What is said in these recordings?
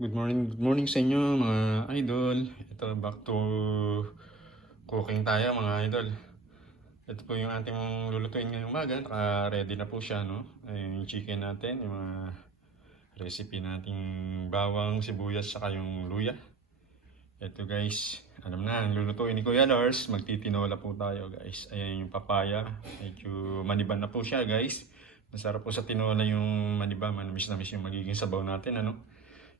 Good morning sa inyo mga idol. Ito, back to cooking tayo mga idol. Ito po yung ating lulutuin ngayong umaga. Naka-ready na po siya, no? Ayun yung chicken natin, yung mga recipe nating bawang, sibuyas, saka yung luya. Ito guys, alam na, ang lulutuin ni Kuya Lars. Magtitinola po tayo guys. Ayan yung papaya. Medyo maniban na po siya guys. Masarap po sa tinola yung maniba. Manamis na miss yung magiging sabaw natin, ano?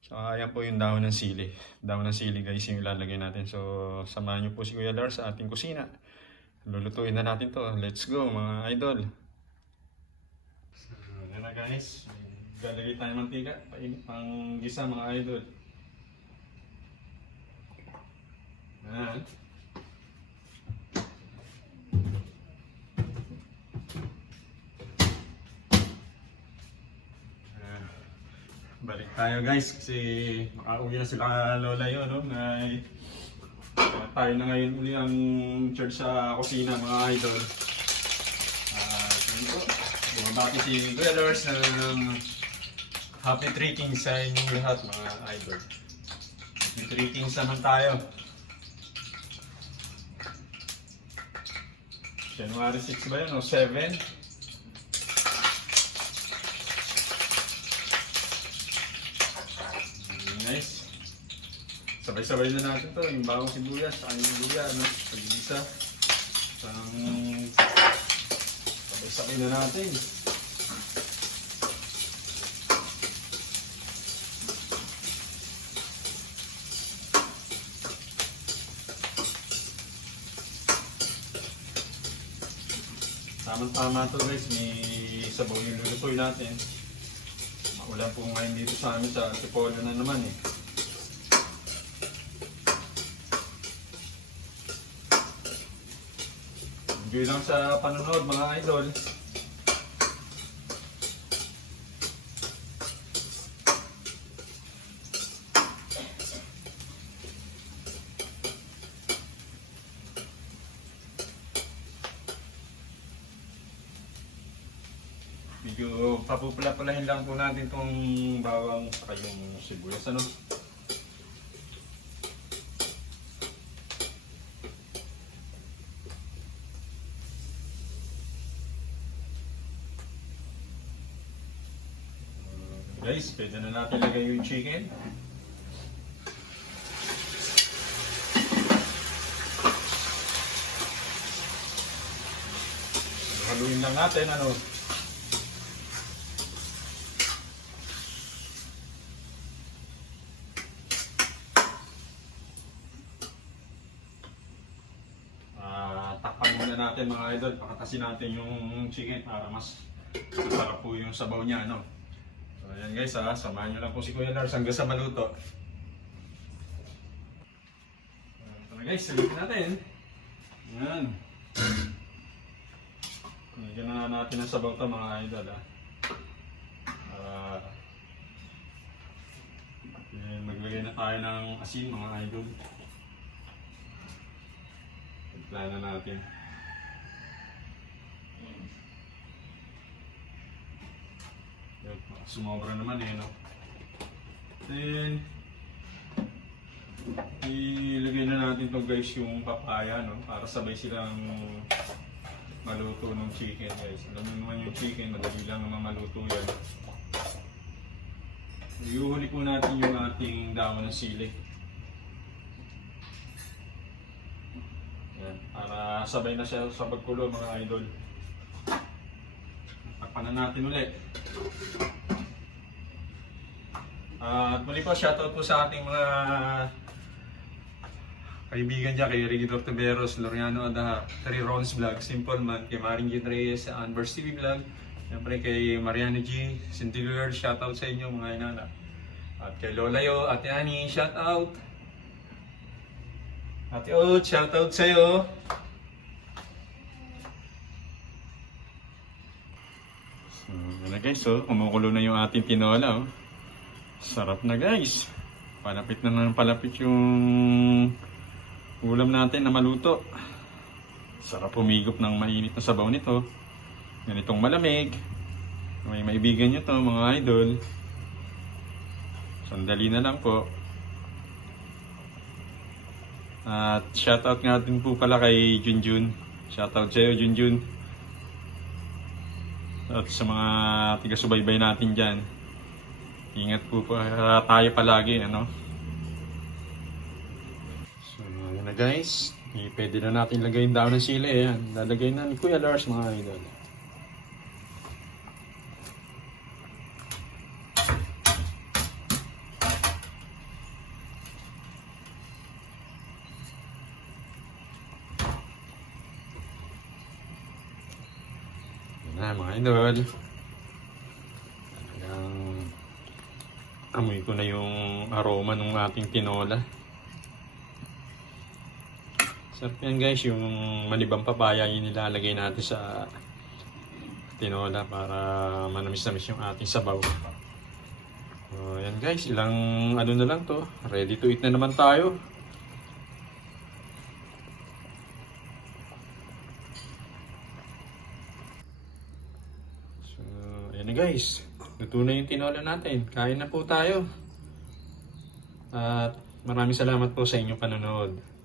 So, ayan po yung dahon ng sili. Dahon ng sili guys yung ilalagay natin. So, samahan niyo po si Kuya Lars sa ating kusina. Lulutuin na natin to. Let's go mga idol. So, yan na guys. Galagay tayo ng mantika. Pang gisa mga idol. Ayan. Balik tayo guys kasi makauwi na sila lola yun, no? Tayo na ngayon uli ang charge sa kusina mga idol. Yun po. Bumabati si Kuya Lars ng happy trekking sa inyong lahat mga idol. Happy trekking naman tayo. January 6 ba yun o 7? Nice. Sabay-sabay na natin to, yung bawang sibuyas, saka yung luya, ano, pag-isa. Sabay-sabay na natin. Tama-tama to guys, may sabaw yung lulutoy natin. Maulan po ngayon dito sa amin sa Tipolo na naman eh. Enjoy lang sa panonood mga idol. Medyo papupula-pulahin lang po natin itong bawang saka yung sibuyas, ano? Guys, pwede na natin lagay yung chicken. Haluin lang natin, ano? Takpan muna natin mga idol, pakatasin natin yung chicken para mas masarap po yung sabaw niya, ano? So ayan guys ha, samahan nyo lang po si Kuya Lars hanggang sa maluto. Ito na guys, silipin natin. Ayan. Lagyan na natin ang sabaw ito mga idol ha. Maglagay na tayo ng asin mga idol. Plano natin. Sumobra naman eh, no? Then, ilagay na natin to guys yung papaya, no? Para sabay silang maluto ng chicken guys. Alam mo naman yung chicken, madali lang naman maluto yan. Iuhuli po natin yung ating dahon ng sili. Yan, para sabay na siya sa pagkulo mga idol. Takpan na natin ulit. At muli po, shoutout po sa ating mga kaibigan dyan, kay Regidor Tiberos, Loriano Adaha, kay Ron's Vlog, Simple Man, kay Maring G. Reyes, sa Anvers TV Vlog, siyempre kay Mariana G. Sintiluer, shoutout sa inyo mga inana. At kay Lola Yo, Ate Ani, shoutout. Ate Ot, shoutout sa'yo. So, yun na guys, so, kumukulo na yung ating tinola. Oh. Sarap na guys. Palapit na ng palapit yung ulam natin na maluto. Sarap humigop ng mainit na sabaw nito. Ganitong malamig. May maibigan nyo to mga idol. Sandali na lang po. At shoutout nga din po pala kay Junjun. Shoutout sa'yo, Junjun. At sa mga taga-subaybay natin dyan. Ingat po tayo palagi, ano? So, yun na guys. Pwede na natin lagay yung daon ng sili. Ayan. Lalagay na ni Kuya Lars, mga idol. Yan na, mga idol. Talagang amoy ko na yung aroma ng ating tinola. Sarap yan guys, yung malibang papaya yung nilalagay natin sa tinola para manamis-namis yung ating sabaw. So, yan guys, ilang ano na lang to. Ready to eat na naman tayo. So, yan na guys. Luto na yung tinola natin. Kain na po tayo. At maraming salamat po sa inyong panonood.